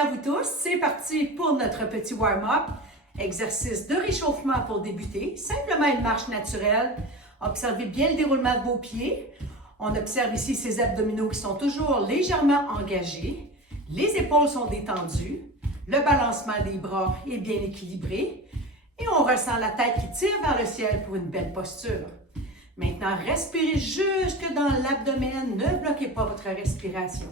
à vous tous, c'est parti pour notre petit warm-up. Exercice de réchauffement pour débuter, simplement une marche naturelle. Observez bien le déroulement de vos pieds. On observe ici ces abdominaux qui sont toujours légèrement engagés. Les épaules sont détendues. Le balancement des bras est bien équilibré. Et on ressent la tête qui tire vers le ciel pour une belle posture. Maintenant, respirez jusque dans l'abdomen. Ne bloquez pas votre respiration.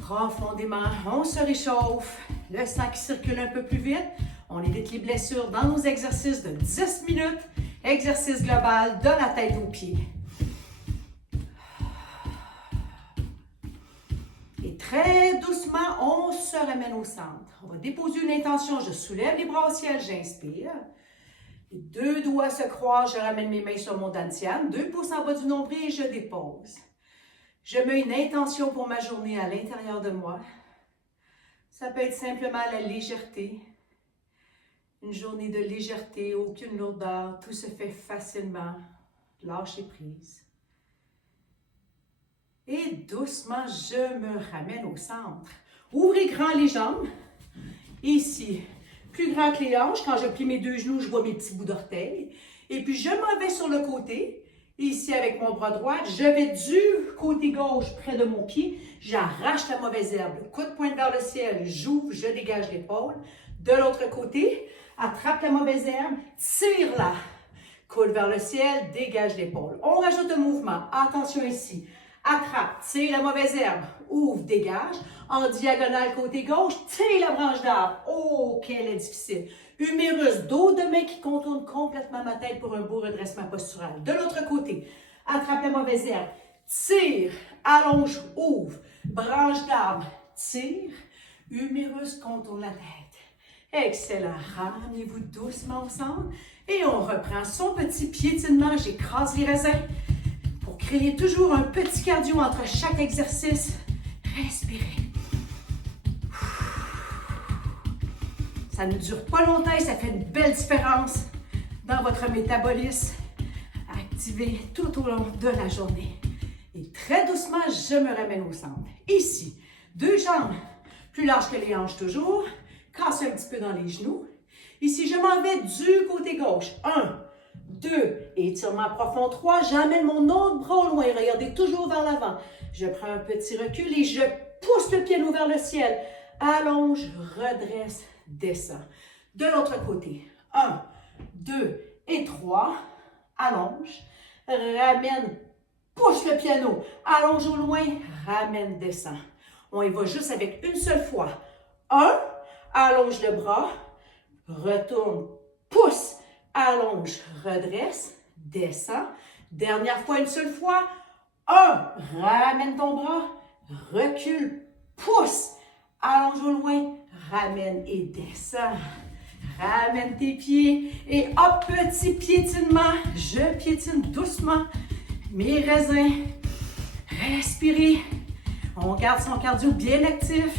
Profondément, on se réchauffe. Le sang qui circule un peu plus vite. On évite les blessures dans nos exercices de 10 minutes. Exercice global de la tête aux pieds. Et très doucement, on se ramène au centre. On va déposer une intention. Je soulève les bras au ciel, j'inspire. Les deux doigts se croisent, je ramène mes mains sur mon dantian. 2 pouces en bas du nombril et je dépose. Je mets une intention pour ma journée à l'intérieur de moi. Ça peut être simplement la légèreté. Une journée de légèreté, aucune lourdeur, tout se fait facilement. Lâchez prise. Et doucement, je me ramène au centre. Ouvrez grand les jambes. Ici, plus grand que les hanches. Quand je plie mes deux genoux, je vois mes petits bouts d'orteils. Et puis, je m'en vais sur le côté. Ici, avec mon bras droit, je vais du côté gauche, près de mon pied. J'arrache la mauvaise herbe. Coup de pointe vers le ciel. J'ouvre, je dégage l'épaule. De l'autre côté, attrape la mauvaise herbe. Tire-la. Coude vers le ciel, dégage l'épaule. On rajoute un mouvement. Attention ici. Attrape, tire la mauvaise herbe. Ouvre, dégage. En diagonale côté gauche, tire la branche d'arbre. Oh, qu'elle est difficile. Humérus, dos de main qui contourne complètement ma tête pour un beau redressement postural. De l'autre côté, attrape la mauvaise herbe. Tire, allonge, ouvre. Branche d'arbre, tire. Humérus contourne la tête. Excellent. Ramenez-vous doucement au centre. Et on reprend son petit piétinement. J'écrase les raisins. Pour créer toujours un petit cardio entre chaque exercice. Respirez. Ça ne dure pas longtemps et ça fait une belle différence dans votre métabolisme activé tout au long de la journée. Et très doucement, je me ramène au centre. Ici, 2 jambes plus larges que les hanches toujours. Casse un petit peu dans les genoux. Ici, je m'en vais du côté gauche. 1, 2, étirement profond. 3, j'amène mon autre bras au loin. Regardez toujours vers l'avant. Je prends un petit recul et je pousse le pied vers le ciel. Allonge, redresse, descend. De l'autre côté. 1, 2 et 3. Allonge, ramène, pousse le piano. Allonge au loin, ramène, descend. On y va juste avec une seule fois. 1, allonge le bras, retourne, pousse, allonge, redresse, descend. Dernière fois, une seule fois. 1, ramène ton bras, recule, pousse, allonge au loin, ramène et descend. Ramène tes pieds et hop, petit piétinement. Je piétine doucement mes raisins. Respirez. On garde son cardio bien actif.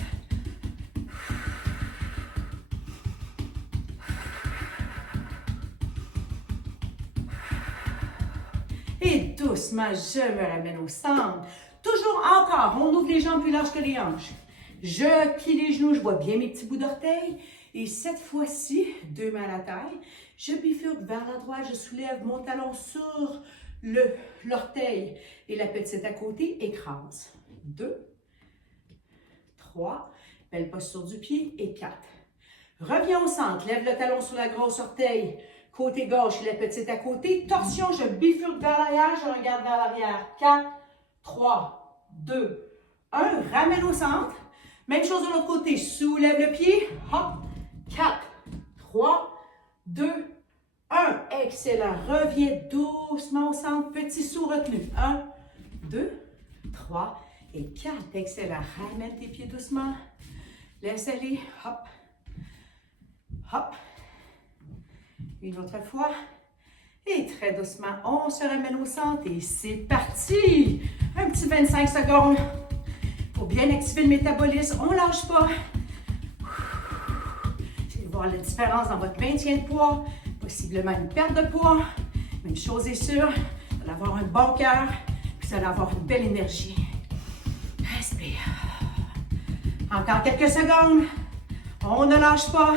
Et doucement, je me ramène au centre. Toujours encore, on ouvre les jambes plus larges que les hanches. Je plie les genoux, je vois bien mes petits bouts d'orteils. Et cette fois-ci, 2 mains à la taille, je bifurque vers la droite, je soulève mon talon sur l'orteil. Et la petite à côté écrase. 2, 3, belle posture du pied et 4. Reviens au centre, lève le talon sur la grosse orteil. Côté gauche, la petite à côté. Torsion, je bifurque vers l'arrière, je regarde vers l'arrière. 4, 3, 2, 1. Ramène au centre. Même chose de l'autre côté. Soulève le pied. Hop. 4, 3, 2, 1. Excellent. Reviens doucement au centre. Petit saut retenu. 1, 2, 3 et 4. Excellent. Ramène tes pieds doucement. Laisse aller. Hop. Hop. Une autre fois. Et très doucement, on se ramène au centre et c'est parti! Un petit 25 secondes pour bien activer le métabolisme. On ne lâche pas. Vous allez voir la différence dans votre maintien de poids, possiblement une perte de poids. Mais une chose est sûre, vous allez avoir un bon cœur, puis vous allez avoir une belle énergie. Respire. Encore quelques secondes. On ne lâche pas.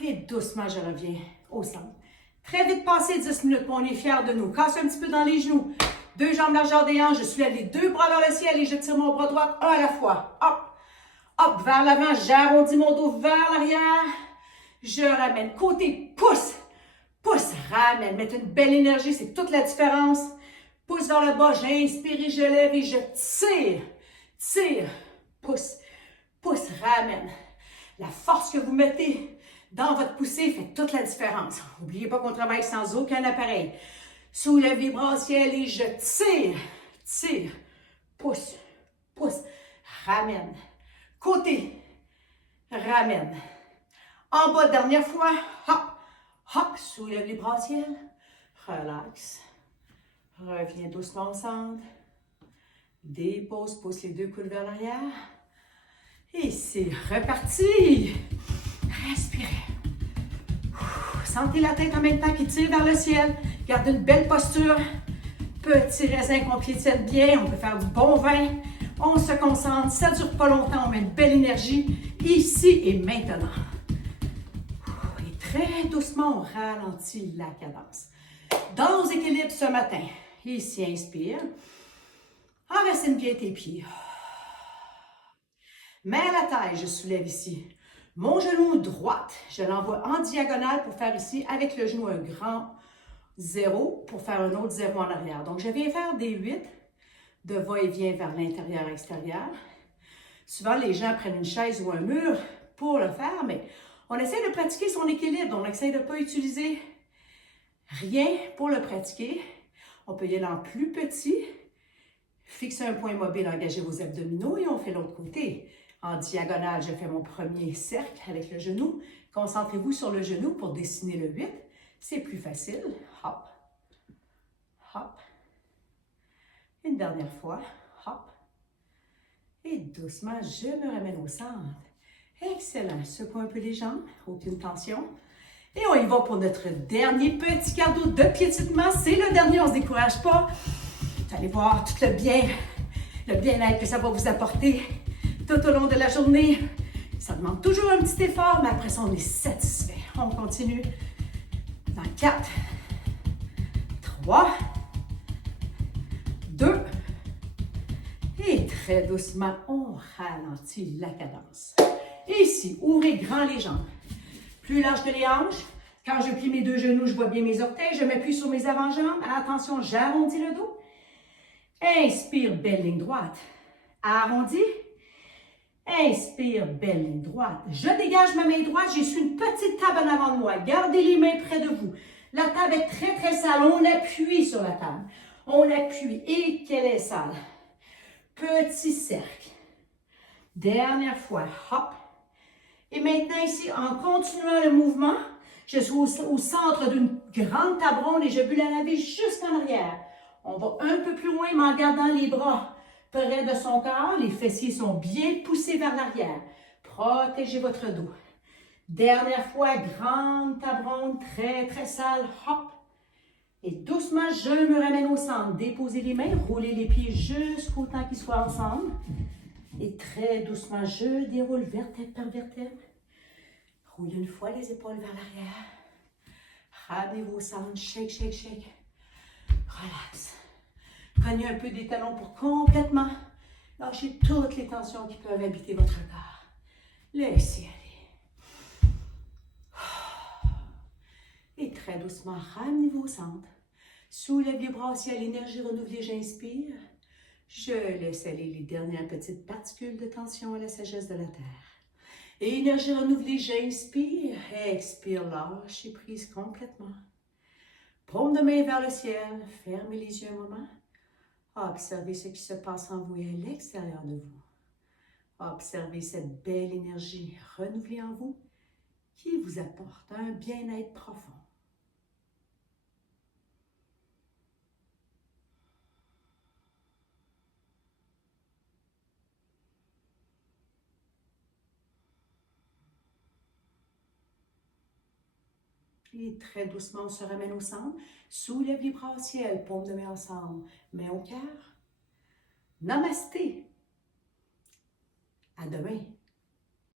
Et doucement, je reviens au centre. Très vite passé 10 minutes, on est fiers de nous. Casse un petit peu dans les genoux. Deux jambes largeur des hanches. Je soulève les deux bras vers le ciel et je tire mon bras droit un à la fois. Hop, hop, vers l'avant. J'arrondis mon dos vers l'arrière. Je ramène. Côté, pousse, pousse, ramène. Mettez une belle énergie, c'est toute la différence. Pousse vers le bas, j'inspire et je lève et je tire, tire, pousse, pousse, ramène. La force que vous mettez dans votre poussée fait toute la différence. N'oubliez pas qu'on travaille sans aucun appareil. Soulève les bras au ciel et je tire, tire, pousse, pousse, ramène. Côté, ramène. En bas, dernière fois, hop, hop, soulève les bras au ciel, relax. Reviens doucement au centre. Dépose, pousse les deux coudes vers l'arrière. Et c'est reparti. Respirez. Sentez la tête en même temps qui tire vers le ciel. Gardez une belle posture. Petit raisin qu'on piétine bien. On peut faire du bon vin. On se concentre. Ça ne dure pas longtemps. On met une belle énergie ici et maintenant. Et très doucement, on ralentit la cadence. Dans nos équilibres ce matin. Ici, inspire. Enracine bien tes pieds. Main à la taille, je soulève ici. Mon genou droite, je l'envoie en diagonale pour faire ici avec le genou un grand 0 pour faire un autre 0 en arrière. Donc, je viens faire des 8 de va-et-vient vers l'intérieur-extérieur. Souvent, les gens prennent une chaise ou un mur pour le faire, mais on essaie de pratiquer son équilibre. On essaie de ne pas utiliser rien pour le pratiquer. On peut y aller en plus petit. Fixez un point mobile, engagez vos abdominaux et on fait l'autre côté. En diagonale, je fais mon premier cercle avec le genou. Concentrez-vous sur le genou pour dessiner le 8. C'est plus facile. Hop, hop. Une dernière fois. Hop. Et doucement, je me ramène au centre. Excellent. Secoue un peu les jambes. Aucune tension. Et on y va pour notre dernier petit cardio de piétinement. C'est le dernier, on ne se décourage pas. Vous allez voir tout le bien-être que ça va vous apporter tout au long de la journée. Ça demande toujours un petit effort, mais après ça, on est satisfait. On continue dans 4, 3, 2, et très doucement, on ralentit la cadence. Ici, ouvrez grand les jambes. Plus large que les hanches. Quand je plie mes deux genoux, je vois bien mes orteils. Je m'appuie sur mes avant-jambes. Attention, j'arrondis le dos. Inspire, belle ligne droite. Arrondi. Inspire, belle ligne droite. Je dégage ma main droite. J'ai une petite table en avant de moi. Gardez les mains près de vous. La table est très, très sale. On appuie sur la table. On appuie. Et qu'elle est sale. Petit cercle. Dernière fois. Hop. Et maintenant ici, en continuant le mouvement, je suis au centre d'une grande table ronde et je bulle la laver jusqu'en arrière. On va un peu plus loin, mais en gardant les bras près de son corps. Les fessiers sont bien poussés vers l'arrière. Protégez votre dos. Dernière fois, grande table ronde, très, très sale. Hop. Et doucement, je me ramène au centre. Déposez les mains, roulez les pieds jusqu'au temps qu'ils soient ensemble. Et très doucement, je déroule vertèbre par vertèbre. Roulez une fois les épaules vers l'arrière. Ramenez-vous au centre. Shake, shake, shake. Relax. Prenez un peu des talons pour complètement lâcher toutes les tensions qui peuvent habiter votre corps. Laissez aller. Et très doucement, ramenez-vous au centre. Soulève les bras au ciel, énergie renouvelée, j'inspire. Je laisse aller les dernières petites particules de tension à la sagesse de la terre. Et énergie renouvelée, j'inspire. Expire, lâchez prise complètement. Paume de main vers le ciel. Fermez les yeux un moment. Observez ce qui se passe en vous et à l'extérieur de vous. Observez cette belle énergie renouvelée en vous qui vous apporte un bien-être profond. Et très doucement, on se ramène au centre. Soulève les bras au ciel, paume de main ensemble, main au cœur. Namasté. À demain.